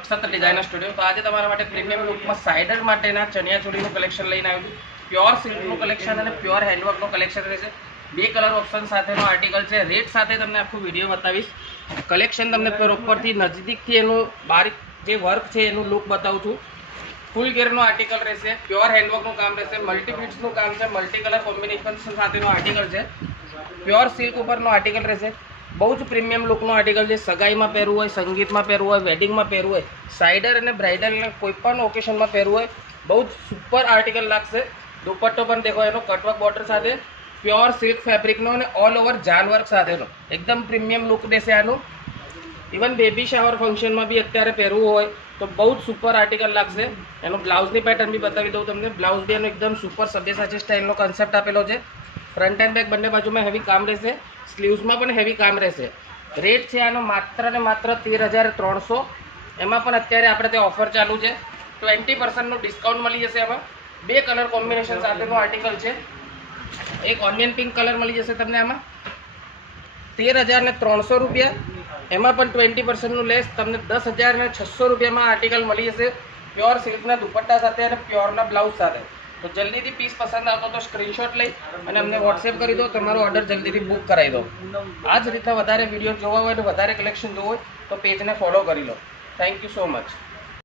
અક્ષત designer studio. તો આજે તમારા માટે પ્રીમિયમ લુકમાં સાઇડર માટેના ચણિયા ચોળીનું કલેક્શન લઈને આવ્યું છું। પ્યોર સિલ્કનું કલેક્શન અને પ્યોર હેન્ડવર્કનું કલેક્શન રહેશે। બે કલર ઓપ્શન સાથેનો આર્ટિકલ છે। રેટ સાથે તમને આખું વિડીયો બતાવીશ। કલેક્શન તમને પ્રોપરથી નજીકથી એનું બારીક જે વર્ક છે એનું લુક બતાવું છું। ફૂલ ગેરનો આર્ટિકલ રહેશે। પ્યોર હેન્ડવર્કનું કામ રહેશે। મલ્ટી બીટ્સનું કામ છે। મલ્ટી કલર કોમ્બિનેશન સાથેનો આર્ટિકલ છે। પ્યોર સિલ્ક ઉપરનો આર્ટિકલ રહેશે। બહુ જ પ્રીમિયમ લુકનો આર્ટિકલ છે। સગાઈમાં પહેરવું હોય, સંગીતમાં પહેરવું હોય, વેડિંગમાં પહેરવું હોય, સાઇડર અને બ્રાઇડલને કોઈ પણ ઓકેશનમાં પહેરવું હોય બહુ જ સુપર આર્ટિકલ લાગશે। દુપટ્ટો પણ દેખો એનો કટવર્ક બોર્ડર સાથે પ્યોર સિલ્ક ફેબ્રિકનો અને ઓલ ઓવર જાન વર્ક સાથેનો એકદમ પ્રીમિયમ લુક દેશે આનું। ઇવન બેબી શાવર ફંક્શનમાં બી અત્યારે પહેરવું હોય તો બહુ જ સુપર આર્ટિકલ લાગશે। એનો બ્લાઉઝની પેટર્ન બી બતાવી દઉં તમને। બ્લાઉઝ બી એનો એકદમ સુપર સબ્યસાચી સ્ટાઇલનો કન્સેપ્ટ આપેલો છે। ફ્રન્ટ એન્ડ બેક બંને બાજુમાં હેવી કામ રહેશે। સ્લીવ્સમાં પણ હેવી કામ રહેશે। રેટ છે આનો માત્ર ને માત્ર 13,300। એમાં પણ અત્યારે આપણે ત્યાં ઓફર ચાલુ છે। 20% ડિસ્કાઉન્ટ મળી જશે। આમાં બે કલર કોમ્બિનેશન સાથેનો આર્ટિકલ છે। એક ઓનિયન પિંક કલર મળી જશે તમને આમાં 13,300 રૂપિયા। એમાં પણ 20%નું લેસ તમને 10,600 રૂપિયામાં આર્ટિકલ મળી જશે। પ્યોર સિલ્કના દુપટ્ટા સાથે અને પ્યોરના બ્લાઉઝ સાથે। તો જલ્દીથી પીસ પસંદ આવતો તો સ્ક્રીનશોટ લઈ અને અમને વોટ્સએપ કરી દો। તમારો ઓર્ડર જલ્દીથી બુક કરાવી દો। આ જ રીતે વધારે વિડીયો જોવા હોય તો વધારે કલેક્શન જોવું હોય તો પેજને ફોલો કરી લો। Thank you so much.